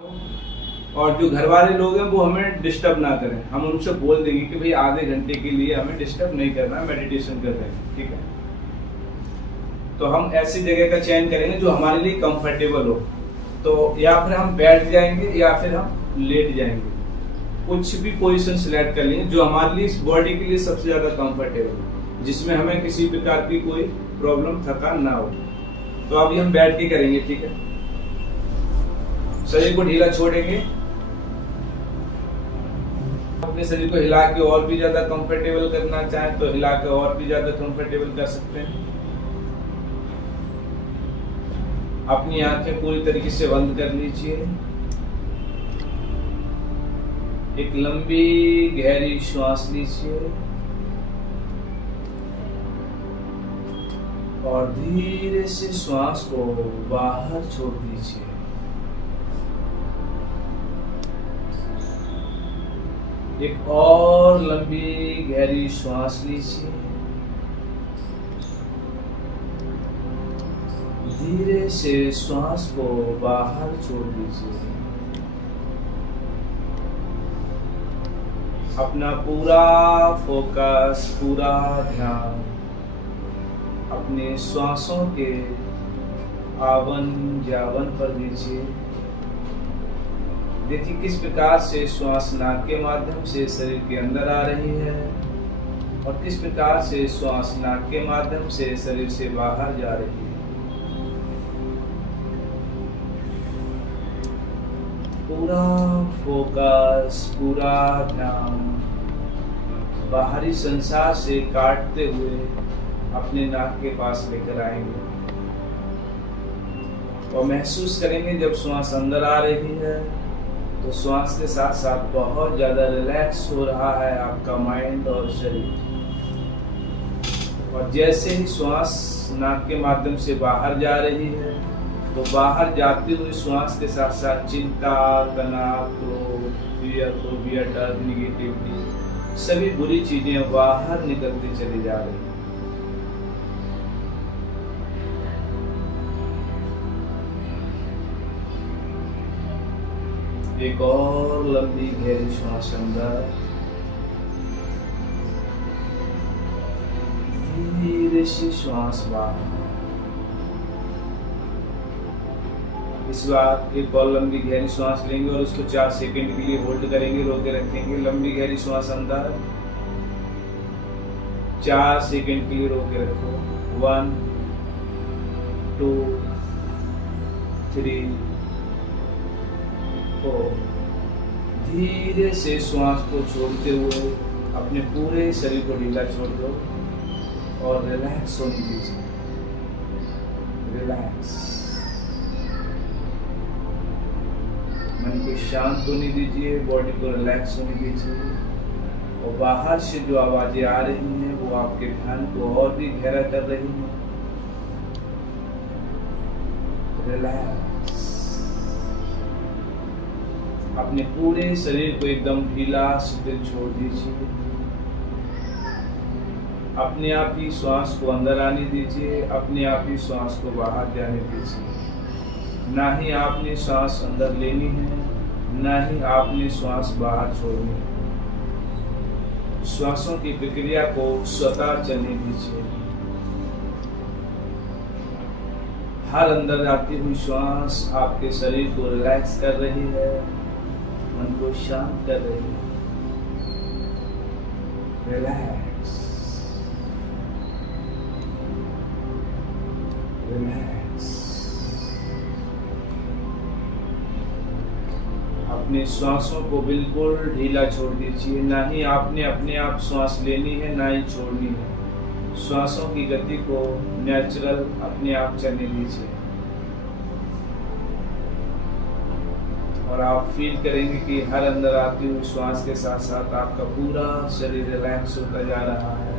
और जो घर वाले लोग हैं वो हमें डिस्टर्ब ना करें। हम उनसे बोल देंगे कि भाई आधे घंटे के लिए हमें डिस्टर्ब नहीं करना, मेडिटेशन कर रहे हैं, ठीक है। तो हम ऐसी जगह का चयन करेंगे जो हमारे लिए कंफर्टेबल हो। तो या फिर हम बैठ जाएंगे या फिर हम लेट जाएंगे, कुछ भी पोजीशन सिलेक्ट कर लेंगे जो हमारे लिए इस बॉडी के लिए सबसे ज्यादा कंफर्टेबल हो, जिसमें हमें किसी प्रकार की कोई प्रॉब्लम थकान ना हो। तो अभी हम बैठ के करेंगे, ठीक है। शरीर को ढीला छोड़ेंगे, अपने शरीर को हिला के और भी ज्यादा कंफर्टेबल करना चाहें तो हिला के और भी ज्यादा कंफर्टेबल कर सकते हैं। अपनी आंखें पूरी तरीके से बंद कर लीजिए। एक लंबी गहरी श्वास लीजिए और धीरे से श्वास को बाहर छोड़ दीजिए। एक और लंबी गहरी श्वास लीजिए, धीरे से श्वास को बाहर छोड़ दीजिए। अपना पूरा फोकस, पूरा ध्यान अपने श्वासों के आवन जावन पर दीजिए। देखिए किस प्रकार से श्वास नाक के माध्यम से शरीर के अंदर आ रही है और किस प्रकार से श्वास नाक के माध्यम से शरीर से बाहर जा रही है। पूरा फोकस, पूरा ध्यान बाहरी संसार से काटते हुए अपने नाक के पास लेकर आएंगे और महसूस करेंगे जब श्वास अंदर आ रही है तो श्वास के साथ साथ बहुत ज्यादा रिलैक्स हो रहा है आपका माइंड और शरीर। और जैसे ही श्वास नाक के माध्यम से बाहर जा रही है तो बाहर जाते हुए श्वास के साथ साथ चिंता, तनाव, क्रोध, फियर, फोबिया, डर, निगेटिविटी सभी बुरी चीजें बाहर निकलती चली जा रही है। एक और लंबी गहरी श्वास अंदर, धीरे से श्वास बाहर। इस बार एक और लंबी गहरी श्वास लेंगे और उसको 4 सेकंड के लिए होल्ड करेंगे, रोके रखेंगे। लंबी गहरी श्वास अंदर, 4 सेकंड के लिए रोके रखो। 1 2 3 4। धीरे से श्वास को छोड़ते हुए अपने पूरे शरीर को ढीला छोड़ दो और रिलैक्स होने दीजिए। रिलैक्स, मन को शांत होने दीजिए, बॉडी को रिलैक्स होने दीजिए। और बाहर से जो आवाजें आ रही हैं वो आपके ध्यान को और भी गहरा कर रही हैं। रिलैक्स, अपने पूरे शरीर को एकदम ढीला शिथिल छोड़ दीजिए। अपने आप ही श्वास को अंदर आने दीजिए, अपने आप ही श्वास को बाहर जाने दीजिए। ना ही आपने श्वास अंदर लेनी है, ना ही आपने श्वास बाहर छोड़नी है। श्वासों की प्रक्रिया को स्वतः चलने दीजिए। हर अंदर आती हुई श्वास आपके शरीर को रिलैक्स कर रही है, मन को शांत कर रही है। Relax, relax. अपने श्वासों को बिल्कुल ढीला छोड़ दीजिए। ना ही आपने अपने आप श्वास लेनी है, ना ही छोड़नी है। श्वासों की गति को नेचुरल अपने आप चलने दीजिए और आप फील करेंगे कि हर अंदर आती हुई श्वास के साथ साथ आपका पूरा शरीर रिलैक्स होता जा रहा है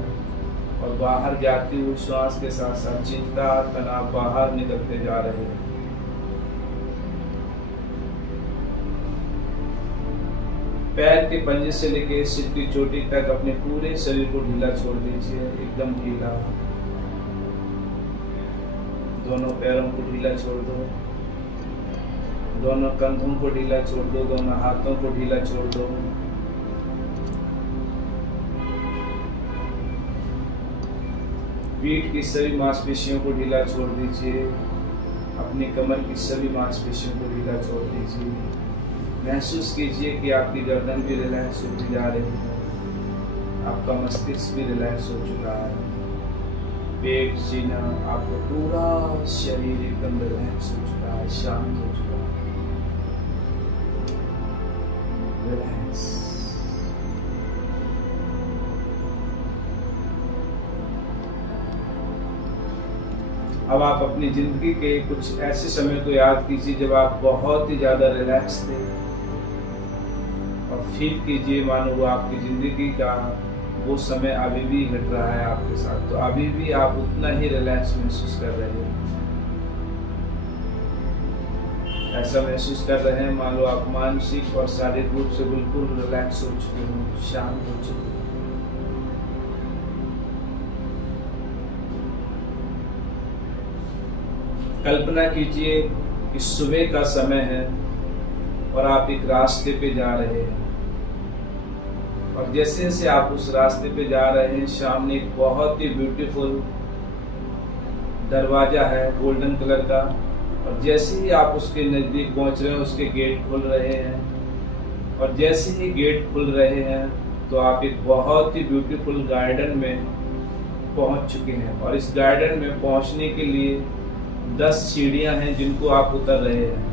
और बाहर जाती हुई श्वास के साथ साथ चिंता, तनाव बाहर निकलते जा रहे हैं। पैर के पंजे से लेकर सिर की चोटी तक अपने पूरे शरीर को ढीला छोड़ दीजिए, एकदम ढीला। दोनों पैरों को ढीला छोड़ दो। दोनों कंधों को ढीला छोड़ दो, दोनों हाथों को ढीला छोड़ दो। पीठ की सभी मांसपेशियों को ढीला छोड़ दीजिए। अपनी कमर की सभी मांसपेशियों को ढीला छोड़ दीजिए। महसूस कीजिए कि आपकी गर्दन भी रिलैक्स होती जा रही है, आपका मस्तिष्क भी रिलैक्स हो चुका है। पेट, सीना, आपका पूरा शरीर एकदम रिलैक्स हो चुका है, शांत हो चुका है। रिलैक्स। अब आप अपनी जिंदगी के कुछ ऐसे समय को याद कीजिए जब आप बहुत ही ज्यादा रिलैक्स थे, और फील कीजिए मानो वो आपकी जिंदगी का वो समय अभी भी घट रहा है आपके साथ, तो अभी भी आप उतना ही रिलैक्स महसूस कर रहे हैं। ऐसा महसूस कर रहे हैं मान लो आप मानसिक और शारीरिक रूप से बिल्कुल रिलैक्स हो चुके हो, शांत हो चुके हो। कल्पना कीजिए कि सुबह का समय है और आप एक रास्ते पे जा रहे हैं, और जैसे जैसे आप उस रास्ते पे जा रहे हैं, सामने एक बहुत ही ब्यूटीफुल दरवाजा है गोल्डन कलर का, और जैसे ही आप उसके नज़दीक पहुंच रहे हैं उसके गेट खुल रहे हैं, और जैसे ही गेट खुल रहे हैं तो आप एक बहुत ही ब्यूटीफुल गार्डन में पहुंच चुके हैं, और इस गार्डन में पहुंचने के लिए 10 सीढ़ियां हैं जिनको आप उतर रहे हैं।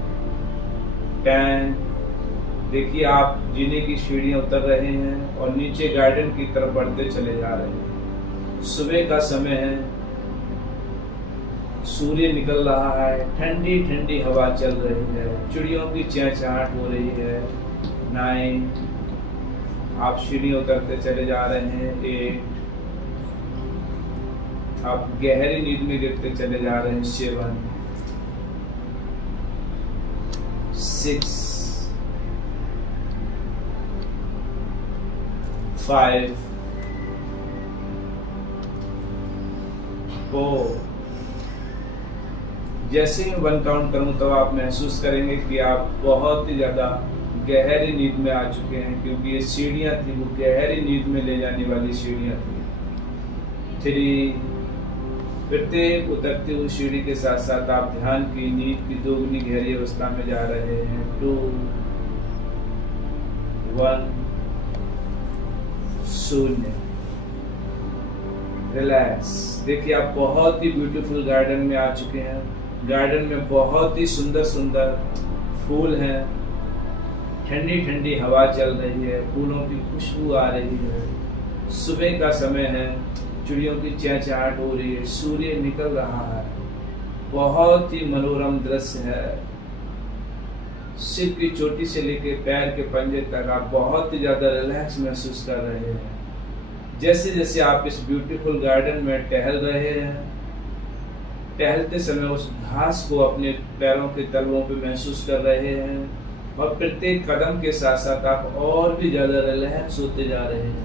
देखिए आप जीने की सीढ़ियां उतर रहे हैं और नीचे गार्डन की तरफ बढ़ते चले जा रहे हैं। सुबह का समय है, सूर्य निकल रहा है, ठंडी ठंडी हवा चल रही है, चिड़ियों की चहचहाट हो रही है। 9 आप सीढ़ियां उतरते चले जा रहे हैं। 8 आप गहरी नींद में गिरते चले जा रहे हैं। 7 6 5 4 जैसे ही 1 काउंट करूं तो आप महसूस करेंगे कि आप बहुत ही ज्यादा गहरी नींद में आ चुके हैं, क्योंकि ये सीढ़ियां थी वो गहरी नींद में ले जाने वाली सीढ़ियां थी। 3 प्रत्येक उतरती हुई सीढ़ी के साथ साथ आप ध्यान की नींद की दोगुनी गहरी अवस्था में जा रहे हैं। 2 1 0 रिलैक्स। देखिए आप बहुत ही ब्यूटीफुल गार्डन में आ चुके हैं। गार्डन में बहुत ही सुंदर सुंदर फूल हैं, ठंडी ठंडी हवा चल रही है, फूलों की खुशबू आ रही है। सुबह का समय है, चिड़ियों की चहचहाट हो रही है, सूर्य निकल रहा है, बहुत ही मनोरम दृश्य है। सिर की चोटी से लेकर पैर के पंजे तक आप बहुत ही ज्यादा रिलैक्स महसूस कर रहे हैं। जैसे जैसे आप इस ब्यूटीफुल गार्डन में टहल रहे हैं, टहलते समय उस घास को अपने पैरों के तलवों पे महसूस कर रहे हैं, और प्रत्येक कदम के साथ साथ आप और भी ज्यादा रिलैक्स होते जा रहे हैं,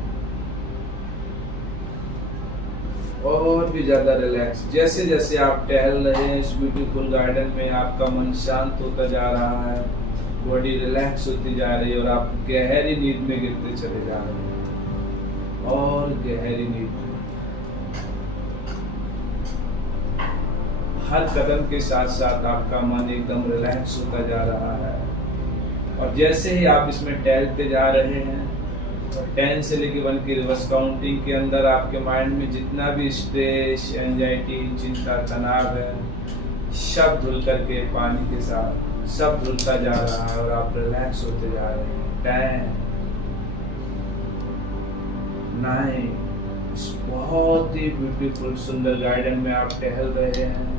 और भी ज्यादा रिलैक्स। जैसे जैसे आप टहल रहे हैं इस ब्यूटीफुल गार्डन में, आपका मन शांत होता जा रहा है, बॉडी रिलैक्स होती जा रही है, और आप गहरी नींद में गिरते चले जा रहे हैं, और गहरी नींद में। हर कदम के साथ साथ आपका मन एकदम रिलैक्स होता जा रहा है, और जैसे ही आप इसमें टहलते जा रहे हैं, 10 से लेकर 1 की रिवर्स काउंटिंग के अंदर आपके माइंड में जितना भी स्ट्रेस, एंजाइटी, चिंता, तनाव है, सब धुल करके पानी के साथ सब धुलता जा रहा है, और आप रिलैक्स होते जा रहे हैं। 10 9 इस बहुत ही ब्यूटीफुल सुंदर गार्डन में आप टहल रहे हैं।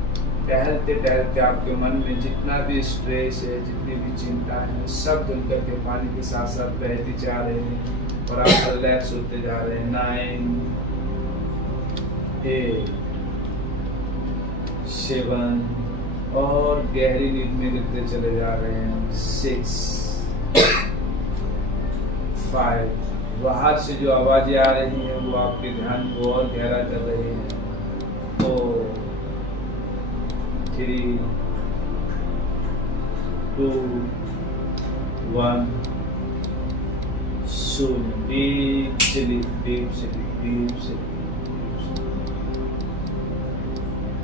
टहलते टहलते आपके मन में जितना भी स्ट्रेस है, जितनी भी चिंता है, सब धुल करके पानी के साथ साथ बहती जा रहे हैं, और आप रिलैक्स होते जा रहे हैं। 9 8 7 और गहरी नींद में गिरते चले जा रहे हैं। 6 5 बाहर से जो आवाजें आ रही हैं वो आपके ध्यान को और गहरा कर रही हैं। 4 3 2 1 शून्य। Deep sleep, deep sleep, deep sleep.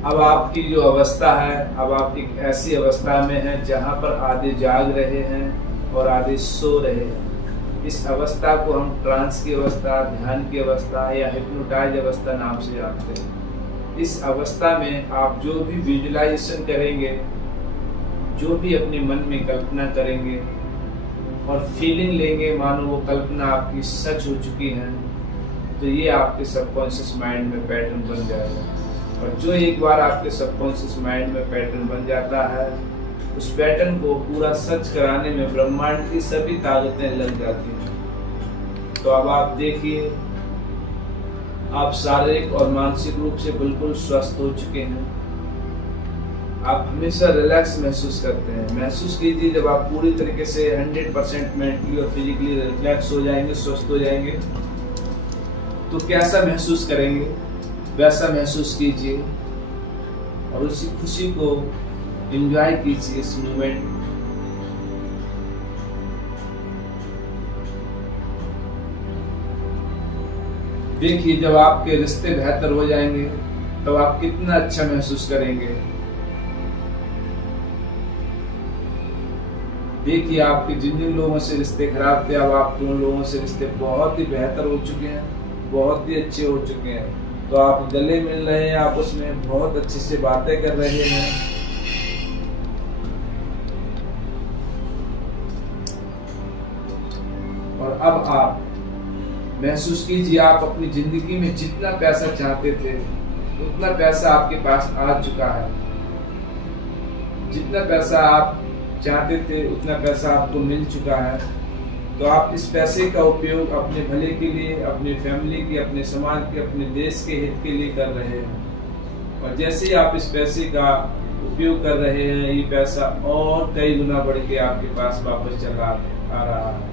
अब आपकी जो अवस्था है, अब आप एक ऐसी अवस्था में हैं जहां पर आधे जाग रहे हैं और आधे सो रहे हैं। इस अवस्था को हम ट्रांस की अवस्था, ध्यान की अवस्था या हिप्नोटाइज अवस्था नाम से जानते हैं। इस अवस्था में आप जो भी विजुलाइजेशन करेंगे, जो भी अपने मन में कल्पना करेंगे और फीलिंग लेंगे, मानो वो कल्पना आपकी सच हो चुकी है, तो ये आपके सबकॉन्शियस माइंड में पैटर्न बन जाएगा। और जो एक बार आपके सबकॉन्शियस माइंड में पैटर्न बन जाता है, उस पैटर्न को पूरा सच कराने में ब्रह्मांड की सभी ताकतें लग जाती हैं। तो अब आप देखिए, आप शारीरिक और मानसिक रूप से बिल्कुल स्वस्थ हो चुके हैं। आप हमेशा रिलैक्स महसूस करते हैं। महसूस कीजिए, जब आप पूरी तरीके से 100% मेंटली और फिजिकली रिलैक्स हो जाएंगे, स्वस्थ हो जाएंगे, तो कैसा महसूस करेंगे वैसा महसूस कीजिए और उसी खुशी को एंजॉय कीजिए इस मोमेंट। देखिए, जब आपके रिश्ते बेहतर हो जाएंगे तब आप कितना अच्छा महसूस करेंगे। देखिए, आपके जिन जिन लोगों से रिश्ते खराब थे, अब आपके उन लोगों से रिश्ते बहुत ही बेहतर हो चुके हैं, बहुत ही अच्छे हो चुके हैं। तो आप गले मिल रहे हैं, आपस में बहुत अच्छे से बातें कर रहे हैं। और अब आप महसूस कीजिए, आप अपनी जिंदगी में जितना पैसा चाहते थे उतना पैसा आपके पास आ चुका है। जितना पैसा आप चाहते थे उतना पैसा आपको मिल चुका है। तो आप इस पैसे का उपयोग अपने भले के लिए, अपनी फैमिली की, अपने समाज के, अपने देश के हित के लिए कर रहे हैं। और जैसे ही आप इस पैसे का उपयोग कर रहे हैं, ये पैसा और कई गुना बढ़ के आपके पास वापस चला आ रहा है।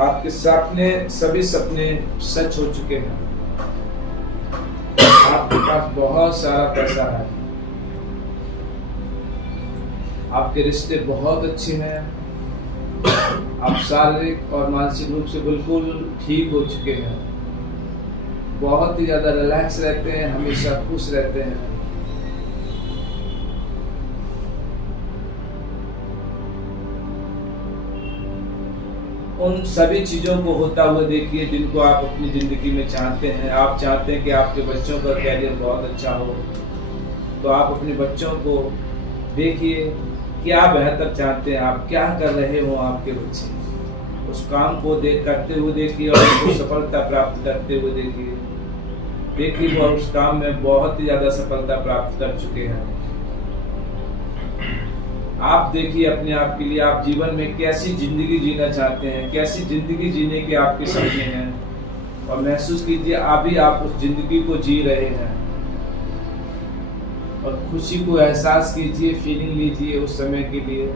आपके सपने, सभी सपने सच हो चुके हैं। आपके पास बहुत सारा पैसा है। आपके रिश्ते बहुत अच्छे हैं। आप शारीरिक और मानसिक रूप से बिल्कुल ठीक हो चुके हैं। बहुत ही ज्यादा रिलैक्स रहते हैं, हमेशा खुश रहते हैं। उन सभी चीजों को होता हुआ देखिए जिनको आप अपनी जिंदगी में चाहते हैं। आप चाहते हैं कि आपके बच्चों का कैरियर बहुत अच्छा हो, तो आप अपने बच्चों को देखिए, क्या बेहतर चाहते हैं, आप क्या कर रहे हो आपके बच्चे, उस काम को करते हुए देखिए और उसको सफलता प्राप्त करते हुए देखिए। देखिए, वो उस काम में बहुत ही ज्यादा सफलता प्राप्त कर चुके हैं। आप देखिए अपने आप के लिए, आप जीवन में कैसी जिंदगी जीना चाहते हैं, कैसी जिंदगी जीने के आपके सपने हैं, और महसूस कीजिए अभी आप उस जिंदगी को जी रहे हैं। और खुशी को एहसास कीजिए, फीलिंग लीजिए उस समय के लिए।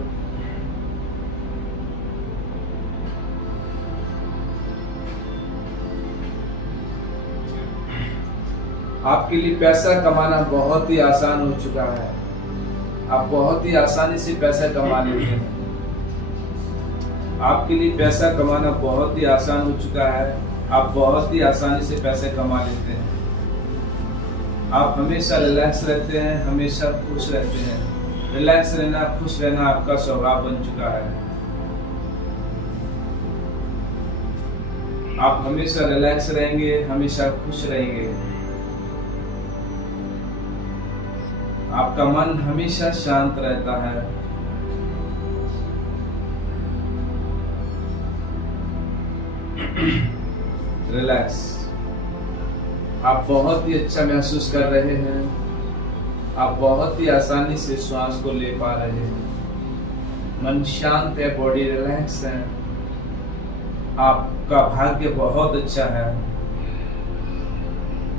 आपके लिए पैसा कमाना बहुत ही आसान हो चुका है। आप बहुत ही आसानी से पैसा कमा लेते हैं। आपके लिए पैसा कमाना बहुत ही आसान हो चुका है। आप बहुत ही आसानी से पैसे कमा लेते हैं। आप हमेशा रिलैक्स रहते हैं, हमेशा खुश रहते हैं। रिलैक्स रहना, खुश रहना आपका स्वभाव बन चुका है। आप हमेशा रिलैक्स रहेंगे, हमेशा खुश रहेंगे। आपका मन हमेशा शांत रहता है। रिलैक्स। आप बहुत ही अच्छा महसूस कर रहे हैं। आप बहुत ही आसानी से श्वास को ले पा रहे हैं। मन शांत है, बॉडी रिलैक्स है। आपका भाग्य बहुत अच्छा है।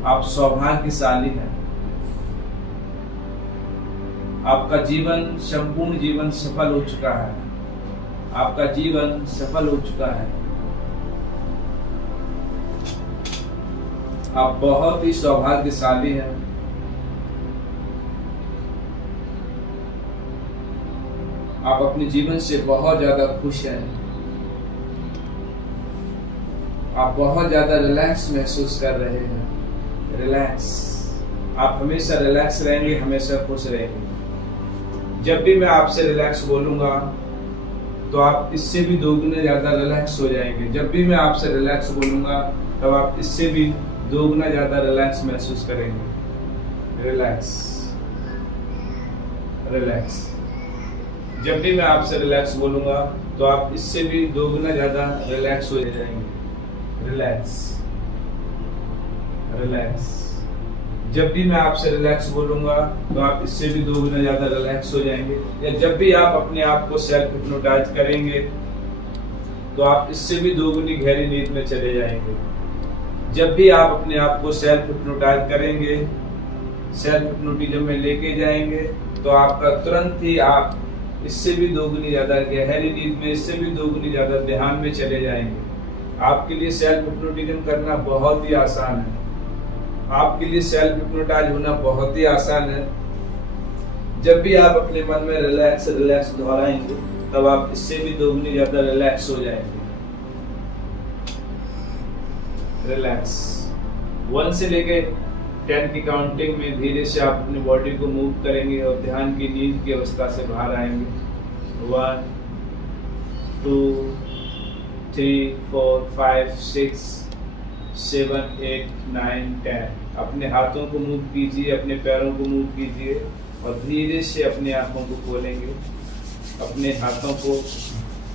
आप सौभाग्यशाली हैं। आपका जीवन, संपूर्ण जीवन सफल हो चुका है। आपका जीवन सफल हो चुका है। आप बहुत ही सौभाग्यशाली हैं। आप अपने जीवन से बहुत ज्यादा खुश हैं, आप बहुत ज्यादा रिलैक्स महसूस कर रहे हैं। रिलैक्स, आप हमेशा रिलैक्स रहेंगे, हमेशा खुश रहेंगे। जब भी मैं आपसे रिलैक्स बोलूंगा तो आप इससे भी दोगुने ज्यादा रिलैक्स हो जाएंगे। जब भी मैं आपसे रिलैक्स बोलूंगा तब आप इससे भी दोगुना ज्यादा रिलैक्स महसूस करेंगे। Relax, relax. जब भी मैं आपसे रिलैक्स बोलूंगा तो आप इससे भी दोगुना ज्यादा रिलैक्स हो जाएंगे। Relax, relax. जब भी मैं आपसे रिलैक्स बोलूंगा तो आप इससे भी दोगुना ज्यादा रिलैक्स हो जाएंगे। या जब भी आप अपने आप को सेल्फ हिप्नोटाइज करेंगे तो आप इससे भी दोगुनी गहरी नींद में चले जाएंगे। जब भी आप अपने आप को सेल्फ हिप्नोटाइज करेंगे, सेल्फ हिप्नोटिज्म में लेके जाएंगे तो आपका तुरंत ही आप इससे भी दोगुनी ज्यादा गहरी नींद में, इससे भी दोगुनी ज्यादा ध्यान में चले जाएंगे। आपके लिए सेल्फ हिप्नोटिज्म करना बहुत ही आसान है। आपके लिए सेल्फ हिप्नोटाइज होना बहुत ही आसान है। जब भी आप अपने मन में रिलैक्स रिलैक्स दोहराएंगे तब आप इससे भी दोगुनी ज्यादा रिलैक्स हो जाएंगे। रिलैक्स। 1 से लेके 10 की काउंटिंग में धीरे से आप अपनी बॉडी को मूव करेंगे और ध्यान की नींद की अवस्था से बाहर आएंगे। 1 2 3 4 5 6 7 8 9 10। अपने हाथों को मूव कीजिए, अपने पैरों को मूव कीजिए और धीरे से अपनी आंखों को खोलेंगे। अपने हाथों को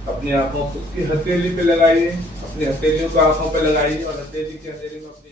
अपनी आंखों की हथेली पे लगाइए, अपनी हथेलियों को आंखों पे लगाइए और हथेली के अंधेरे में अपनी